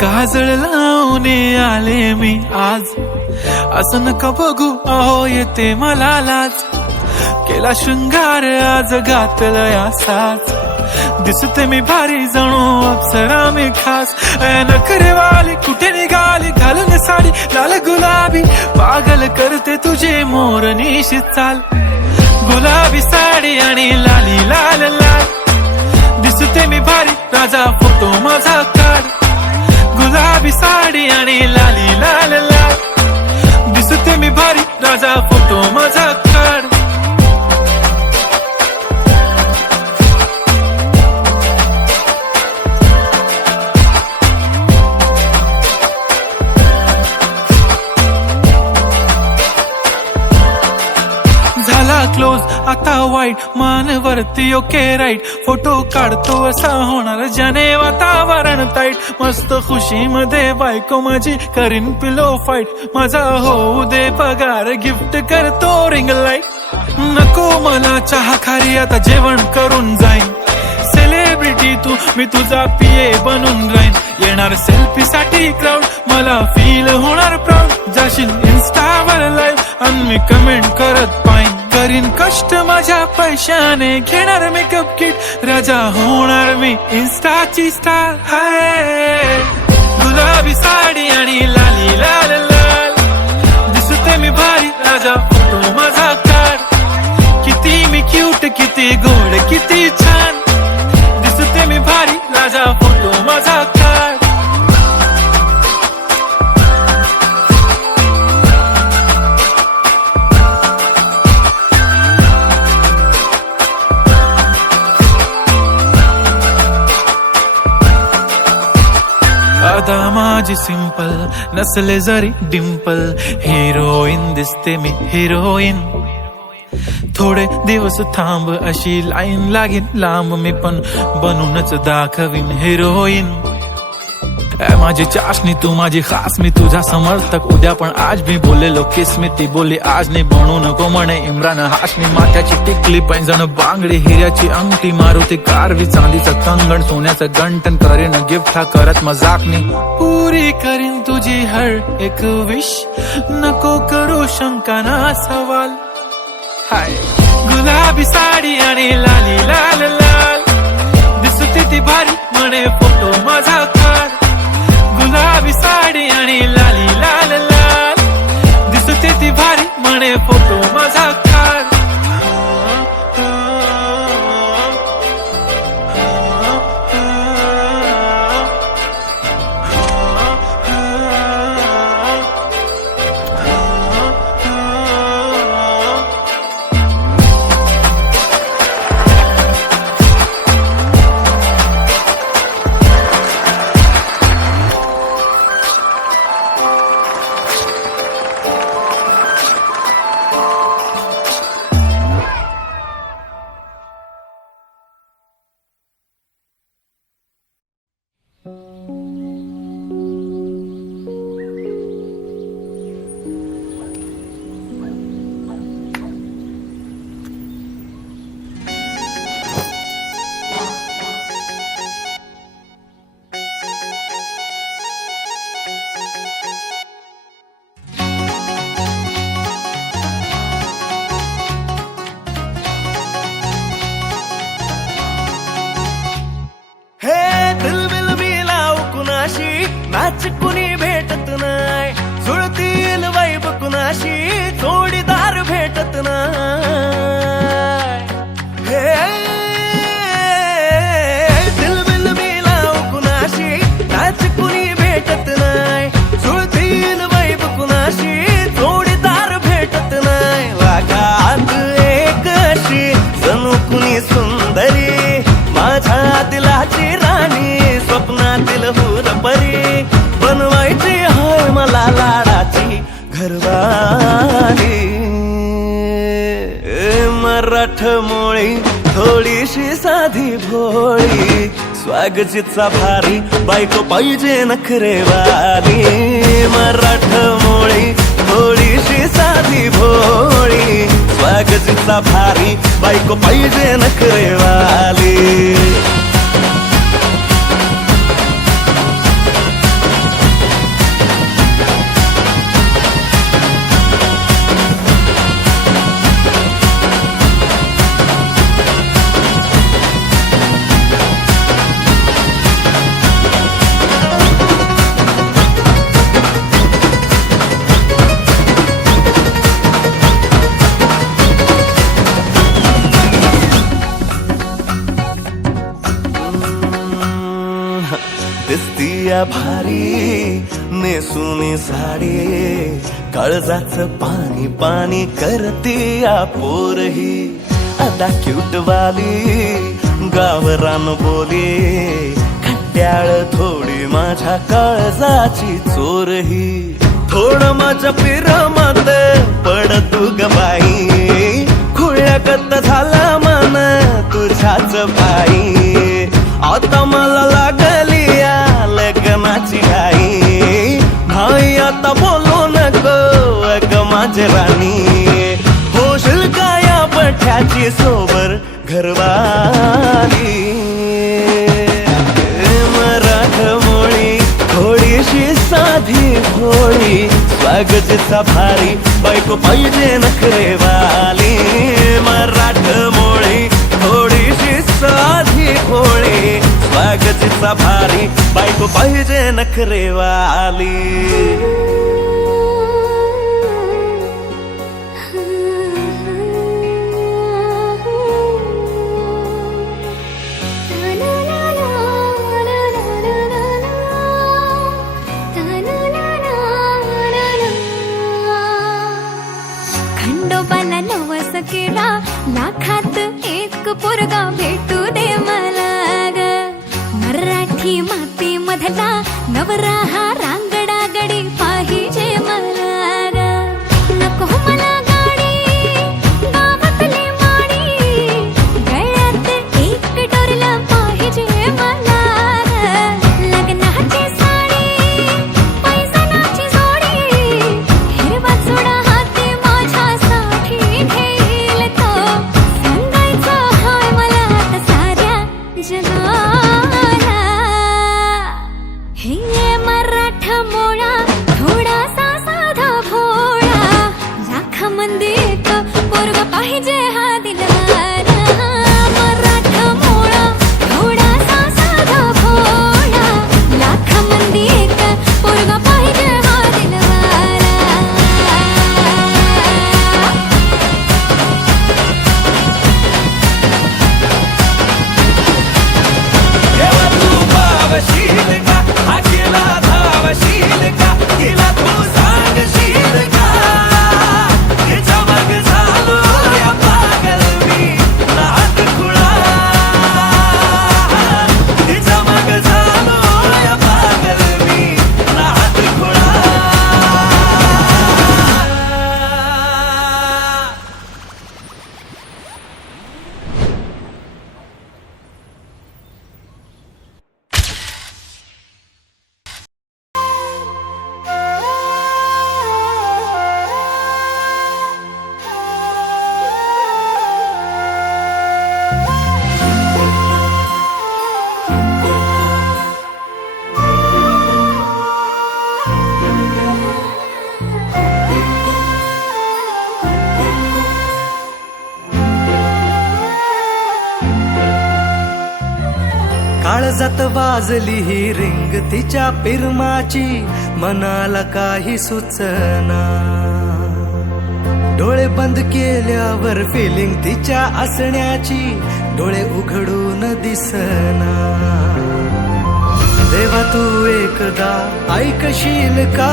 काजळ लावून आले मी आज, असं नका बघू अहो येते मला लाज. केला शृंगार आज घातलं असाच, दिसते मी भारी जणू अप्सरा मी खास. नखरेवाली कुठे निघाली घालून साडी लाल गुलाबी, पागल करते तुझे मोरनीशी चाल. गुलाबी साडी आणि लाली लाल लाल, दिसते मी भारी राजा फोटो माझा काढ. गुलाबी साडी आणि लाली लाल लाल, दिसते मी भारी राजा फोटो माझा काढ. झाला क्लोज आता वाईट, मानवरती ओके राईट. फोटो काढतो असा होणार ज्याने वातावरण ताईट. मस्त खुशी मध्ये बायको माझी करीन पिलो फाईट. माझा होऊ दे पगार गिफ्ट करतो रिंग लाईट. नको मला चहा खारी आता जेवण करून जाईन. सेलिब्रिटी तू मी तुझा पिये बनून राहीन. येणार सेल्फी साठी क्राऊड मला फील होणार प्राऊड. जाशील इन्स्टावर लाईव्ह आणि मी कमेंट करत पाईन. करीन कष्ट माझ्या पैशाने घेणार मेकअप किट. राजा होणार मी इन्स्टाची स्टार. हाय गुलाबी साडी आणि लाली लाल लाल, दिसते मी भारी राजा फोटो माझा काढ. किती मी क्यूट किती गोड किती छान, दिसते मी भारी राजा फोटो माझा काढ. अदा माझी सिंपल नसले जरी डिंपल, हिरोईन दिसते मी हिरोईन. थोडे दिवस थांब अशी लाईन लागेल लांब, मी पण बनूनच दाखवीन हिरोईन. माझी चाशनी तू माझी खास, मी तुझा समर्थक उद्या पण आज मी बोललेलो किस मी. ती बोलली आज नाही बनू नको म्हणे इम्रान हाशमी. माथ्याची टिकली पैंजण बांगडी हिऱ्याची अंगठी, मारुती कारवी चांदीचं कंगण सोन्याचं गंटन. करीन गिफ्ट हा करत मजाकनी, पुरी करीन तुझी हर एक विश. नको करू शंका ना सवाल. हाय गुलाबी साडी आणि लाली लाल लाल, दिसते ती भारी म्हणे फोटो माझा काढ. गुलाबी साडी आणि लाली लाल लाल, दिसते ती भारी म्हणे फोटो माझा काढ. नाच कुणी भेटत नाय, जुळतील वाईब कुणाशी जोडीदार भेटत नाय. हे दिलबिल मिलाव कुणाशी नाच कुणी भेटत नाय, जुळतील वाईब कुणाशी जोडीदार भेटत नाय. वागात एक अशी जणू कुणी सुंदरी, माझ्या दिलाची राणी, स्वप्नातील हुरपरी. बनवायची हाय मला लाडाची घरवाली. मराठमोळी थोडीशी साधी भोळी, स्वागतीचा भारी बायको पाहिजे नखरेवाली. मराठमोळी थोडीशी साधी भोळी, स्वागतीचा भारी बायको पाहिजे नखरेवाली. दिसतीया भारी नेसुनी साडी काळजाच पाणी पाणी करतीया पोरही आता क्यूट वाली गावरान बोली खट्याळ थोडी माझ्या काळजाची चोरही थोडं माझ्या पिरमत पड तू ग बाई खुळ्यागत झाला मन तुझ्याच बाई आता मला लागली या लग्नाची घाई भाई आता बोलू नको अग माझी राणी होशील का या पठ्याची सोबर घरवाली मराठमोळी थोडीशी साधी भोळी स्वागतीचा भारी बायको पाहिजे नखरेवाली मराठमोळी थोडीशी साधी भोळी स्वागतीचा भारी बायको पाहिजे नखरेवाली खंडोबाला नवस केला लाखात एक पोरगा भेटू दे मला ग मराठी माती मधला नवरा हा रांगडा गडी पाहिजे मला ग नको मला गाडी गावातली माडी गळ्यात एक डोरला पाहिजे मला लग्नाची साडी पैजनाची जोडी हिरवा चुडा हाती माझ्यासाठी घेईल तो सांगायचा हाय मला आता साऱ्या जगाला हे मराठमोळा थोडासा साधा भोळा लाखामध्ये एक पोरगा पाहिजे हा दिलवाला मराठमोळा थोडासा साधा भोळा लाखामध्ये एक पोरगा पाहिजे हा दिलवाला जेव्हा तू पावशील का आजीला धावशील का तिला तू सांगशील का तिच्या मग झालो या पागल मी नाद खुळा तिच्या मग झालो या पागल मी नाद खुळा काळजात वाजली ही रिंग तिच्या पिरमाची मनाला काही सुचना डोळे बंद केल्यावर फिलिंग तिच्या असण्याची डोळे उघडून दिसना देवा तू एकदा ऐकशील का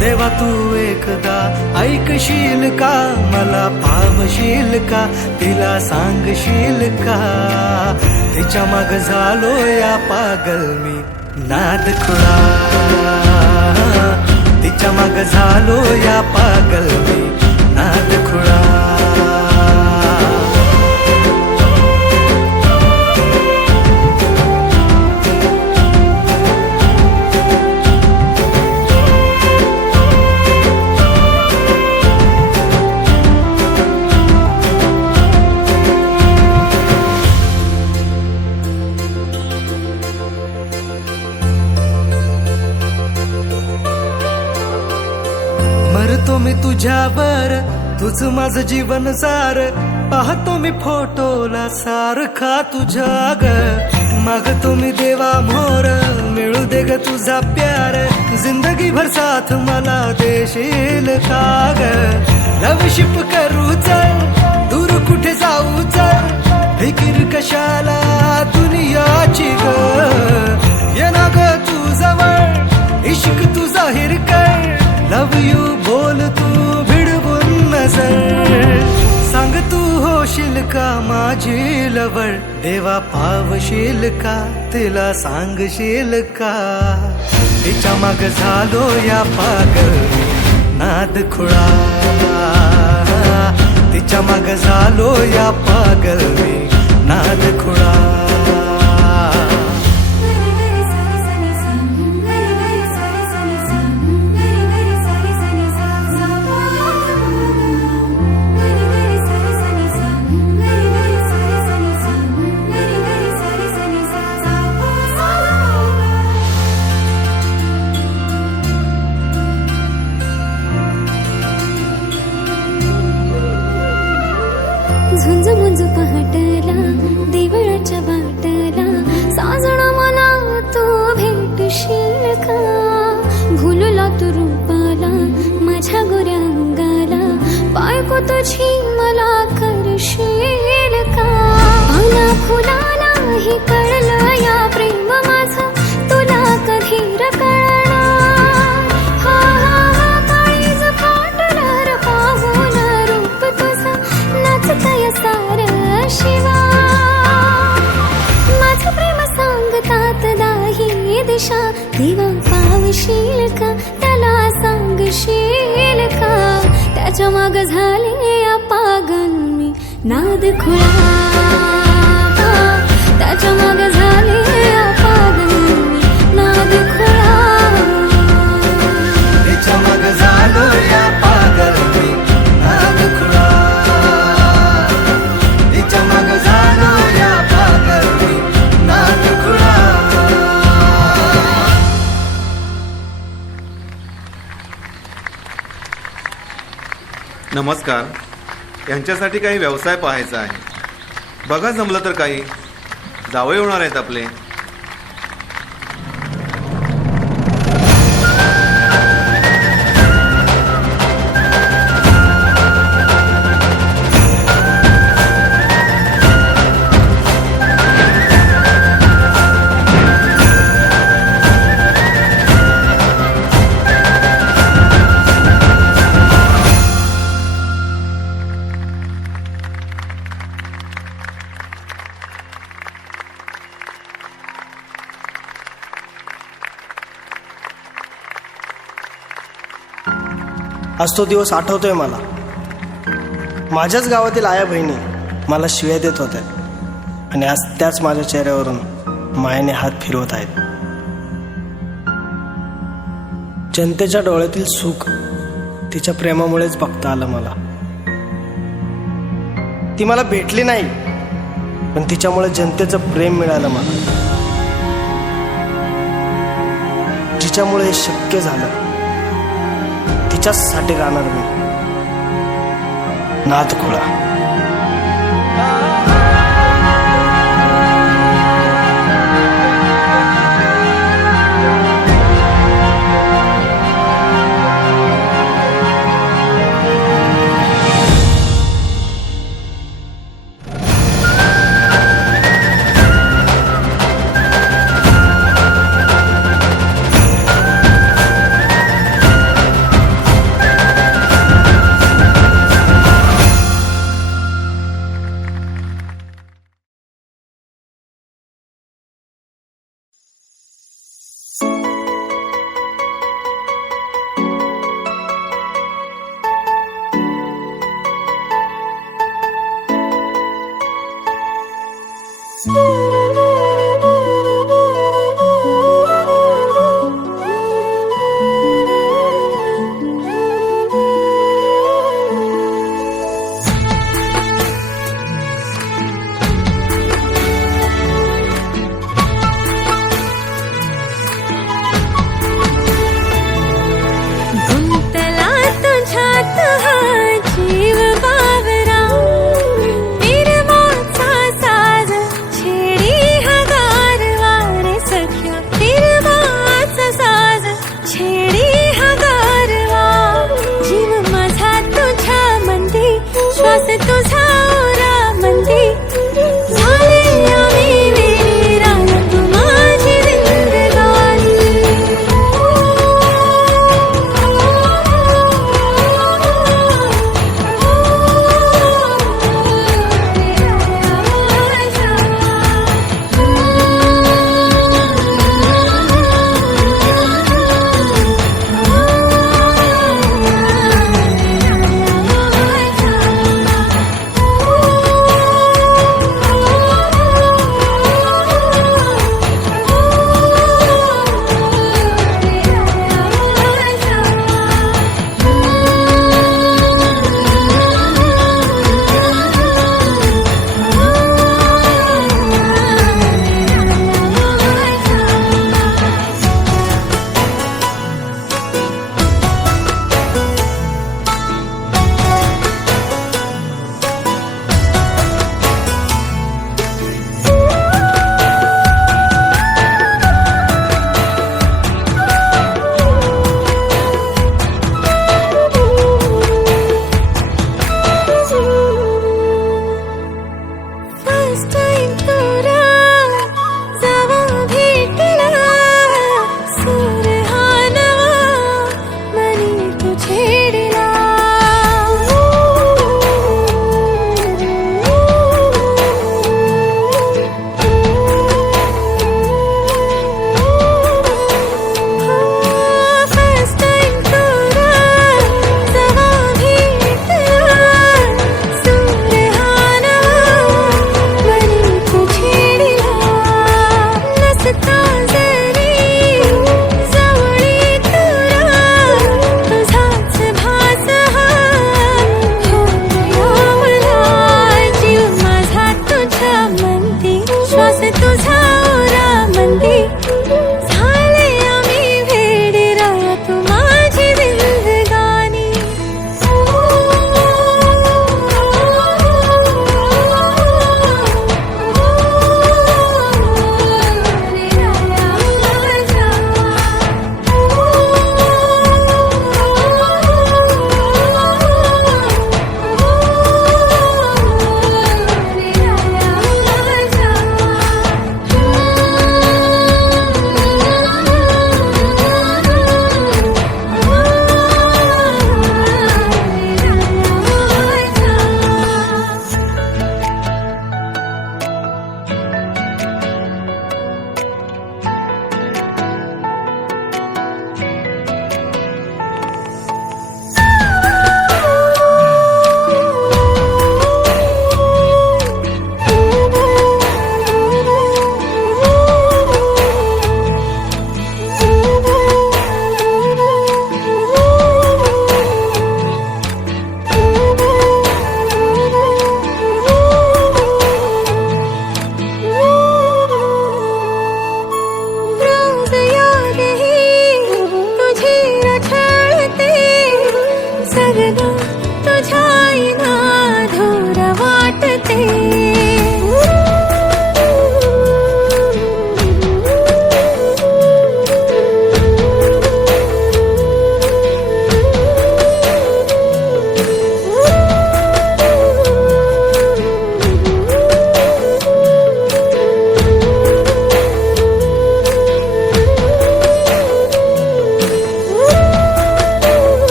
देवा तू एकदा ऐकशील का मला पावशील का तिला सांगशील का तिच्या माग झालो या पागल मी नाद खुळा तिच्या माग झालो या पागल मी नाद खुळा मरतो मी तुझ्यावर तुझ माझं जीवन सार पाहतो मी फोटोला सारखा तुझ्या ग मागतो मी देवा मोर मिळू दे ग तुझा प्यार जिंदगी भर साथ मला देशील का ग लवशिप करू चल दूर कुठे जाऊ चल फिकीर कशाला दुनियाची ग लव यू बोल तू भिडवून नजर, सांग तू होशील का माझी लवळ, देवा पावशील का तिला सांगशील का, तिच्या माग झालो या पागल मी नाद खुळा, तिच्या माग झालो या पागल मी नाद खुळा. झुंज मुंज पहाटला देवळाच्या वाटला, साजणा मला तू भेटशील का, भुलला तू रूपाला माझ्या गोऱ्या अंगाला, बायको तुझी मला करशील का, पाना फुलाला ही कळलं या प्रेम माझं तुला कधी कळणार, हा हा हा काळीज फाटलं र पाहून रूप तुझं नाचतय सार शिवा, माझं प्रेम सांगतात दाही दिशा, देवा पावशील का त्याला सांगशील का, त्याच्या माग झाले या पागल मी नाद खुळा, त्याच्या माग झाले या पागल मी नाद खुळा, तिच्या माग झालो या पागल मी नाद खुळा, तिच्या माग झालो या पागल मी नाद खुळा. नमस्कार. यांच्यासाठी काही व्यवसाय पाहायचा आहे. बघा जमलं तर काही जावई होणार आहेत आपले. आज तो दिवस आठवतोय मला. माझ्याच गावातील आया बहिणी मला शिव्या देत होत्या आणि आज त्याच माझ्या चेहऱ्यावरून मायेने हात फिरवत आहेत. जनतेच्या डोळ्यातील सुख तिच्या प्रेमामुळेच बघता आलं मला. ती मला भेटली नाही, पण तिच्यामुळे जनतेचं प्रेम मिळालं मला. जिच्यामुळे हे शक्य झालं तिच्यासाठी राहणार मी नाद खुळा.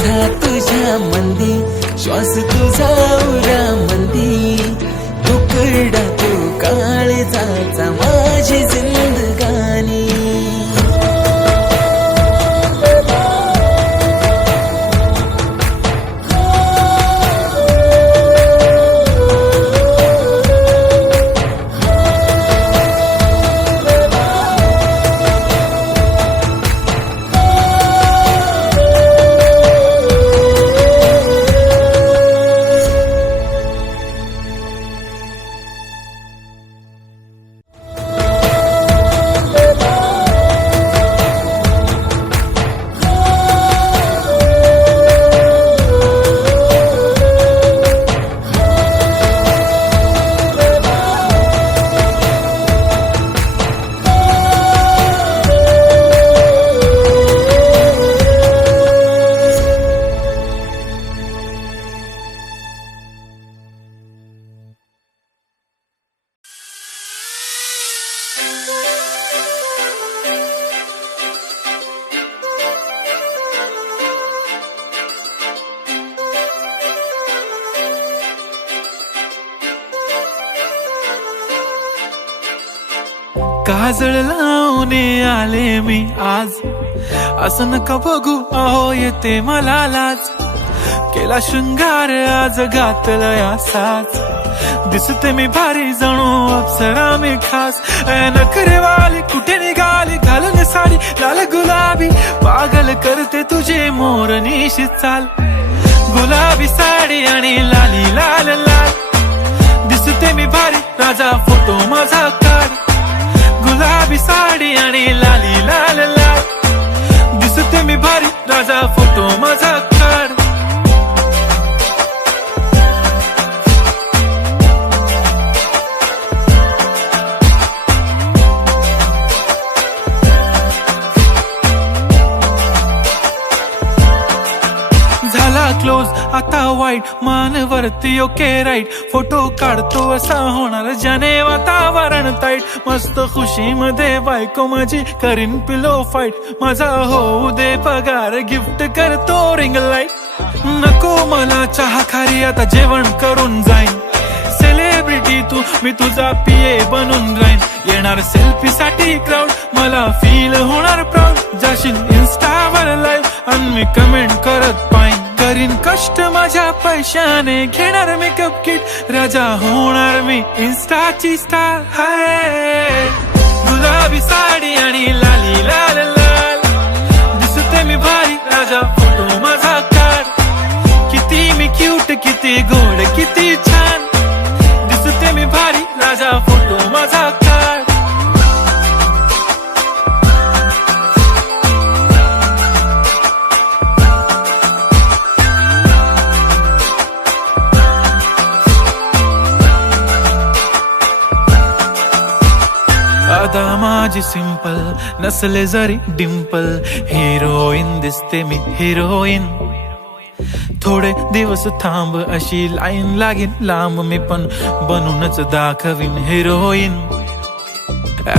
माझा तुझ्या मंदी, श्वास तुझा उरा मंदी, तुकडा तू काळजाचा माझी जिंदगानी. काजळ लावून आले मी आज, असं नका बघू अहो येते मला लाज. केला शृंगार आज घातला असाच, दिसते मी भारी जणू अप्सरा मी खास. नखरेवाली कुठे निघाली घालून साडी लाल गुलाबी, पागल करते तुझे मोरनीशी चाल. गुलाबी साडी आणि लाली लाल लाल, दिसते मी भारी राजा फोटो माझा काढ. गुलाबी साडी आणि लाली लाल लाल, दिसते मी भारी राजा फोटो माझा काढ. झाला क्लोज आता वाईट, मान वरती ओके राईट. फोटो काढतो असा होणार ज्याने वातावरण ताईट. मस्त खुशी मध्ये बायको माझी करीन पिलो फाईट. माझा होऊ दे पगार गिफ्ट करतो रिंग लाईट. नको मला चहा खारी आता जेवण करून जाईन. सेलिब्रिटी तू मी तुझा पिये बनून राहीन. येणार सेल्फी साठी क्राऊड मला फील होणार प्राऊड. जाशील इन्स्टावर लाईव्ह आणि मी कमेंट करत पाईन. करीन कष्ट माझ्या पैशाने घेणार मेकअप किट. राजा होणार मी इन्स्टाची स्टार. हाय गुलाबी साडी आणि लाली लाल लाल, दिसते मी भारी राजा फोटो माझा काढ. किती मी क्यूट किती गोड किती छान, दिसते मी भारी राजा फोटो माझा काढ. अदा माझी सिंपल नसले जरी डिंपल, हिरोईन दिसते मी हिरोईन. थोडे दिवस थांब अशी लाईन लागेल लांब, मी पण बनूनच दाखवीन हिरोईन.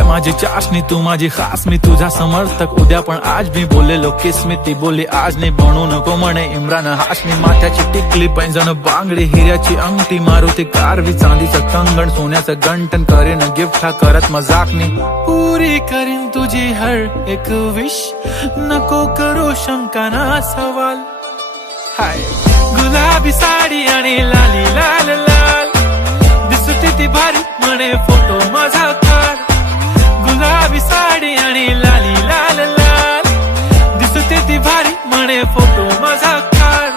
माझी चाशनी तू माझी खास, मी तुझा समर्थक उद्या पण आज मी बोलेलो किस मी. ती बोली आज नाही बनू नको म्हणे इम्रान हाशमी. माथ्याची टिकली पैंजण बांगडी हिऱ्याची अंगठी, मारुती कारवी चांदीचं कंगण सोन्याचं गंटन. करेन गिफ्ट हा करत मजाकनी, पुरी करीन तुझी हर एक विश. नको करू शंका ना सवाल. हाय गुलाबी साडी आणि लाली लाल लाल, दिसते ती भारी म्हणे फोटो माझा काढ. गुलाबी साडी आणि लाली लाल लाल, दिसते ती भारी म्हणे फोटो माझा काढ.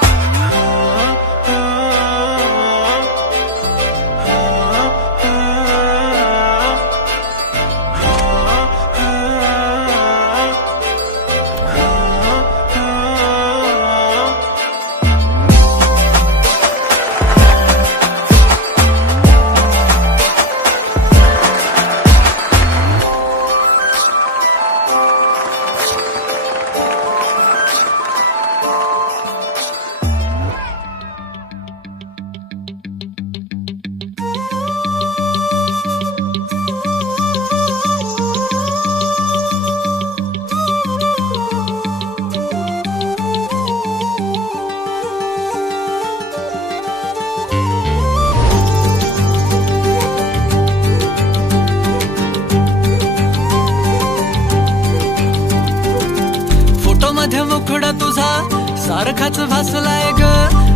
सारखाच भासलाय ग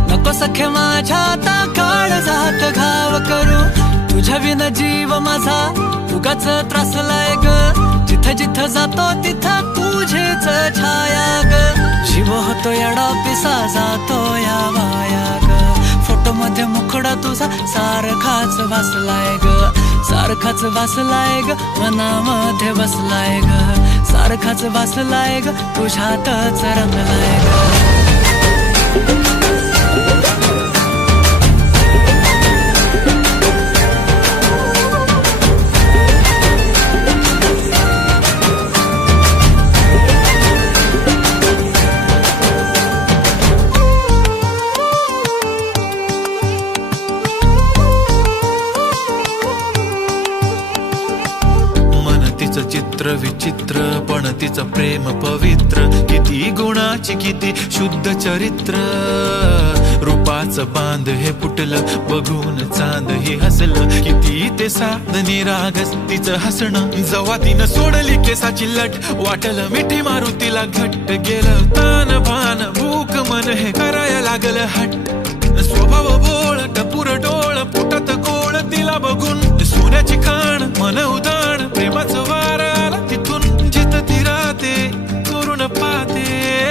नको सखे माझ्या आता काळ जात घाव करू तुझ्या विना जीव माझा उगाच त्रासलाय ग जिथं जिथं जातो तिथं तुझीच छाया ग जीव होतो येडा पिसा जातो या माया ग फोटो मध्ये मुखडा तुझा सारखाच भासलाय ग सारखाच भासलाय ग मनामध्ये बसलाय ग सारखाच भासलाय ग तुझ्यातच रंगलाय ग चित्र विचित्र पण तिचं प्रेम पवित्र किती गुणाची किती शुद्ध चरित्र रूपाचं बांध हे फुटलं बघून चांद हे हसलं किती ते साध निरागस तिचं हसणं जवा तिनं सोडली केसाची लट वाटलं मिठी मारू तिला घट्ट गेलं तान भान भूक मन हे करायला लागलं हट्ट स्वभाव बोळ टपूर डोळ पोटात गोळ तिला बघून सोन्याची खाण मन उदाण प्रेमाचं वार आला तिथून जिथं ती राहते करून पाहते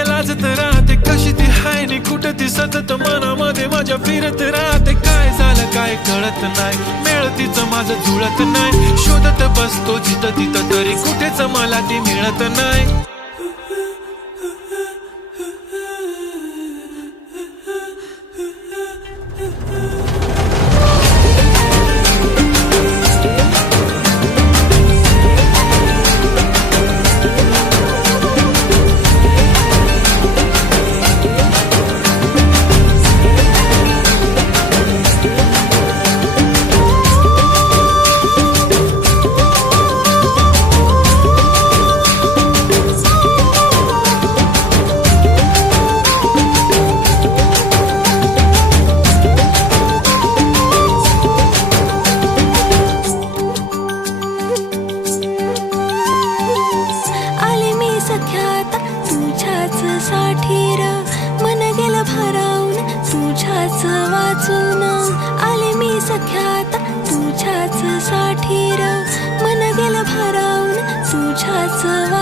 लाजत राहते कशी ती हाय नि कुठं ती सतत मनामध्ये माझ्या फिरत राहते काय झालं काय कळत नाही मेळ तिचं माझं जुळत नाही शोधत बसतो जिथं तिथं तरी कुठेच मला ती मिळत नाही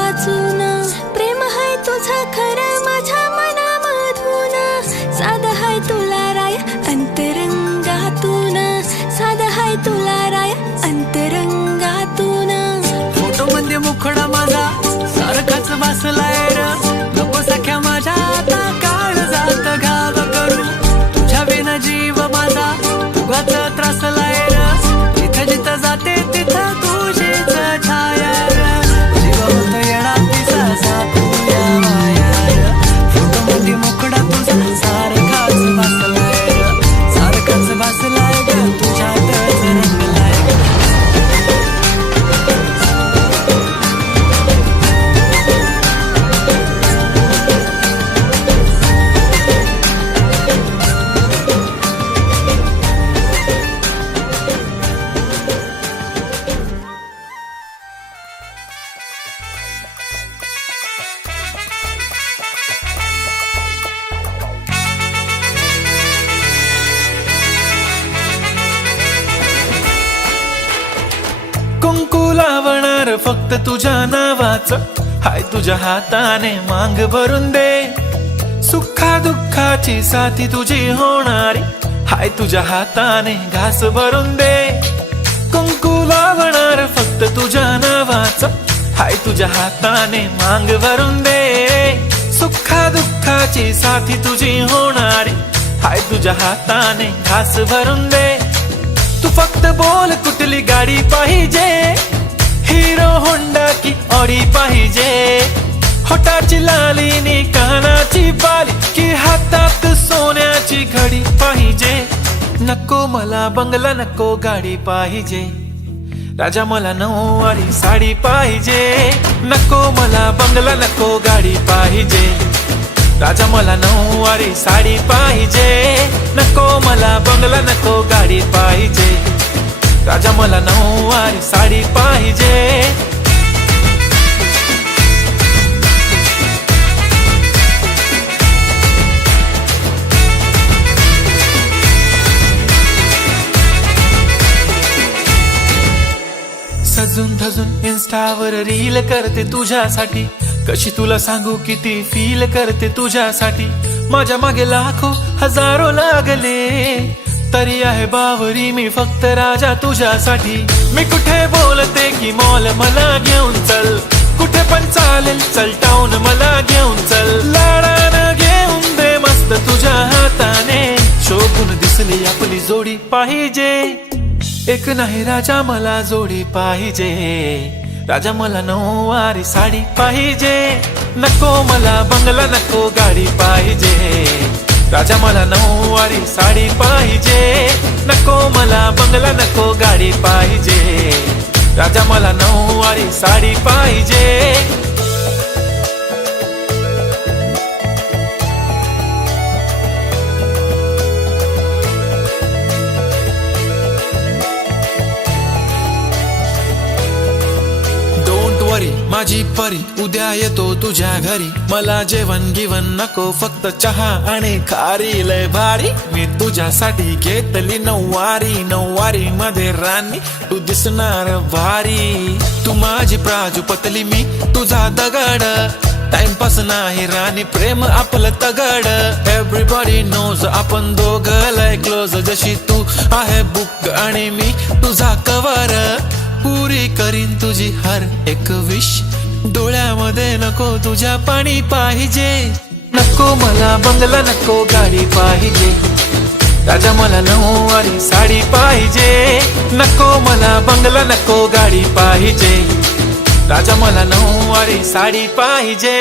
प्रेम हाय तुझं खरं माझ्या मनामधून साधं हाय तुला राय अंतरंगातून साधं हाय तुला राय अंतरंगातून फोटो मध्ये मुखडा माझा सारखाच भासलाय र नको सख्या माझ्या आता काळ जात घाव करू तुझ्या विना जीव माझा उगाच त्रासलाय र जिथं जिथं जाते तिथं तुझीच छाया जीव होतो येडा पिसा जातो या माया फोटो मध्ये मुखडा तुझा सारखाच भासलाय र सारखाच भासलाय ग तुझ्यातच रंगलाय कुंकू लावणार फक्त तुझ्या नावाचं हाय तुझ्या हाताने मांग भरून दे सुखा दुःखाची साथी तुझी होणारी हाय तुझ्या हाताने घास भरून दे कुंकू लावणार फक्त तुझ्या नावाचं हाय तुझ्या हाताने मांग भरून दे सुखा दुःखाची साथी तुझी होणारी हाय तुझ्या हाताने घास भरून दे तू फक्त बोल कुठली गाडी पाहिजे हिरो होंडा की ऑडी पाहिजे होटाची लालीनी कानाची बाली की हातात सोन्याची घडी पाहिजे नको मला बंगला नको गाडी पाहिजे राजा मला नऊवारी साडी पाहिजे नको मला बंगला नको गाडी पाहिजे राजा मला नऊवारी साडी पाहिजे नको मला बंगला नको गाडी पाहिजे राजा मला नऊवारी साडी पाहिजे इन्स्टावर रील करते तुझ्यासाठी, कशी तुला सांगू किती फील करते तुझ्यासाठी. माझ्या मागे लाखो हजारो लागले, तरी आहे बावरी मी फक्त राजा तुझ्यासाठी. मी कुठे बोलते की मॉल मला घेऊन चल, कुठे पण चालेल चल टाऊन मला घेऊन चल. लाडानं घेऊन दे मस्त तुझ्या हाताने, शोभून दिसली आपली जोडी पाहिजे. एक नाही राजा मला जोडी पाहिजे, राजा मला नऊवारी साडी पाहिजे. नको मला बंगला नको गाडी पाहिजे, राजा मला नऊवारी साडी पाहिजे. नको मला बंगला नको गाडी पाहिजे, राजा मला नऊवारी साडी पाहिजे. माझी परी उद्या येतो तुझ्या घरी, मला जेवण गिवण नको फक्त चहा आणि खारी. लय भारी मी तुझ्यासाठी घेतली नऊवारी, नऊवारी मध्ये राणी तू दिसणार भारी. तू माझी प्राजूपतली मी तुझा दगड, टाइमपास नाही राणी प्रेम आपलं तगड. एव्हरीबॉडी नोज आपण दोघं लय क्लोज, जशी तू आहे बुक आणि मी तुझा कवर. पुरी करीन तुझी हर एक विश, डोळ्यामध्ये नको तुझ्या पाणी पाहिजे. नको मला बंगला नको गाडी पाहिजे, राजा मला नऊवारी साडी पाहिजे. नको मला बंगला नको गाडी पाहिजे, राजा मला नऊवारी साडी पाहिजे.